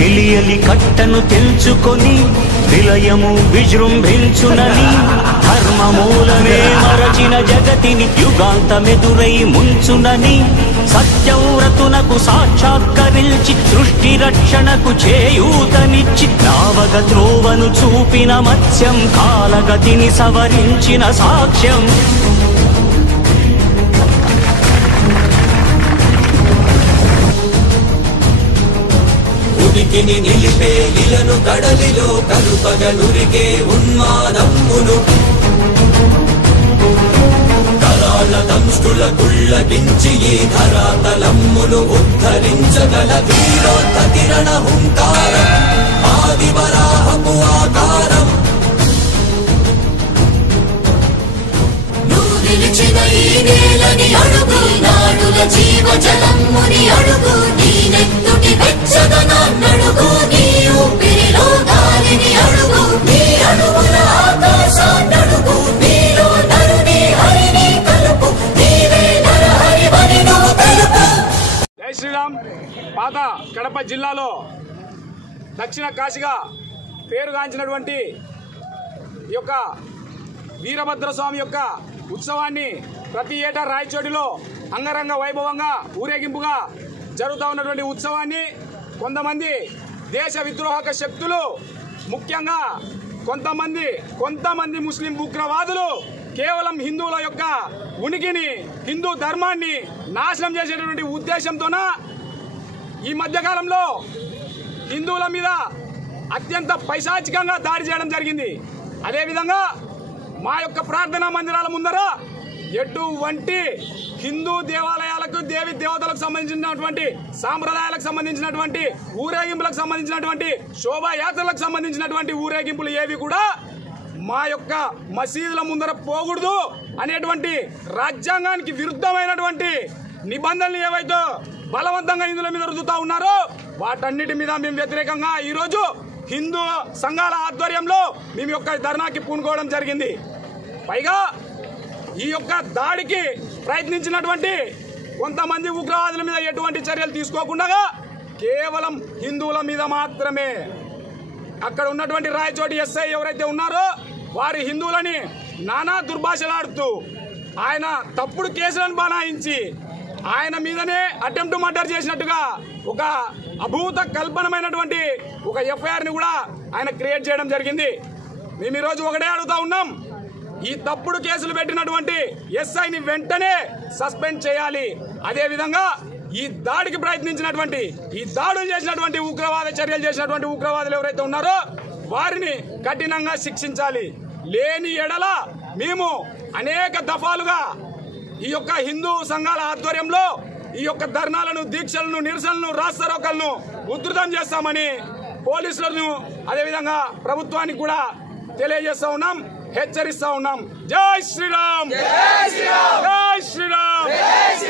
చెలియలి కట్టను తెంచుకొని విలయము విజృంభించునని ధర్మమూలమే మరచిన జగతిని యుగాంతమెదురై ముంచునని సత్యవ్రతునకు సాక్షాత్కరించి సృష్టి రక్షణకు చేయూతనిచ్చి నావగ త్రోవను చూపిన మత్స్యం కాలగతిని సవరించిన సాక్ష్యం ఉనికిని నిలిపే ఇలను కడలిలో కలుపగలురిగే ఉన్మాదమ్మును కరాళ దంష్టుల కుళ్ళగించి ఈ ధరాతలమ్మును ఉద్ధరించగల వీరోత్తతిరణ హుంకారం ఆదివరాహపు ఆకారం నువ్వు నిలిచిన ఈ నేలని అడుగు నాడుల జీవజలమ్ముని అడుగు నీ నెత్తుటి వెచ్చదనాన్నడుగు నీ ఊపిరిలో గాలిని అడుగు నీ అడుగుల ఆకాశాన్నడుగు నీలో నరుని హరిని కలుపు నీవే నరహరివని నువ్వు తెలుపు. జై శ్రీరామ్. పాత కడప జిల్లాలో దక్షిణ కాశీగా పేరుగాంచినటువంటి ఈ యొక్క వీరభద్రస్వామి యొక్క ఉత్సవాన్ని ప్రతి ఏటా రాయచోటిలో అంగరంగ వైభవంగా ఊరేగింపుగా జరుగుతూ ఉన్నటువంటి ఉత్సవాన్ని కొంతమంది దేశ విద్రోహక శక్తులు, ముఖ్యంగా కొంతమంది ముస్లిం ఉగ్రవాదులు కేవలం హిందువుల యొక్క ఉనికిని, హిందూ ధర్మాన్ని నాశనం చేసేటటువంటి ఉద్దేశంతోన ఈ మధ్యకాలంలో హిందువుల మీద అత్యంత పైశాచికంగా దాడి చేయడం జరిగింది. అదేవిధంగా మా యొక్క ప్రార్థనా మందిరాల ముందర ఎటువంటి హిందూ దేవాలయాలకు, దేవి దేవతలకు సంబంధించినటువంటి సాంప్రదాయాలకు సంబంధించినటువంటి ఊరేగింపులకు సంబంధించినటువంటి శోభాయాత్రలకు సంబంధించినటువంటి ఊరేగింపులు ఏవి కూడా మా యొక్క మసీదుల ముందర పోకూడదు అనేటువంటి రాజ్యాంగానికి విరుద్ధమైనటువంటి నిబంధనలు ఏవైతే బలవంతంగా హిందువుల మీద రుద్దుతా ఉన్నారో వాటన్నిటి మీద మేము వ్యతిరేకంగా ఈరోజు హిందూ సంఘాల ఆధ్వర్యంలో మేము యొక్క ధర్నాకి పూనుకోవడం జరిగింది. పైగా ఈ యొక్క దాడికి ప్రయత్నించినటువంటి కొంతమంది ఉగ్రవాదుల మీద ఎటువంటి చర్యలు తీసుకోకుండా కేవలం హిందువుల మీద మాత్రమే అక్కడ ఉన్నటువంటి రాయచోటి ఎస్ఐ ఎవరైతే ఉన్నారో వారి హిందువులని నానా దుర్భాషలాడుతూ ఆయన తప్పుడు కేసులను బనాయించి ఆయన మీదనే అటెంప్ట్ మర్డర్ చేసినట్టుగా ఒక అభూత కల్పనమైనటువంటి ఒక ఎఫ్ఐఆర్ని కూడా ఆయన క్రియేట్ చేయడం జరిగింది. మేము ఈరోజు ఒకటే అడుగుతా ఉన్నాం, ఈ తప్పుడు కేసులు పెట్టినటువంటి ఎస్ఐని వెంటనే సస్పెండ్ చేయాలి. అదేవిధంగా ఈ దాడికి ప్రయత్నించినటువంటి, ఈ దాడులు చేసినటువంటి ఉగ్రవాద చర్యలు చేసినటువంటి ఉగ్రవాదులు ఎవరైతే ఉన్నారో వారిని కఠినంగా శిక్షించాలి. లేని ఎడల మేము అనేక దఫాలుగా ఈ యొక్క హిందూ సంఘాల ఆధ్వర్యంలో ఈ యొక్క ధర్నాలను, దీక్షలను, నిరసనలను, రాస్తారోకలను ఉధృతం చేస్తామని పోలీసులను అదేవిధంగా ప్రభుత్వానికి కూడా తెలియజేస్తా ఉన్నాం, హెచ్చరిస్తా ఉన్నాం. జై శ్రీరామ్.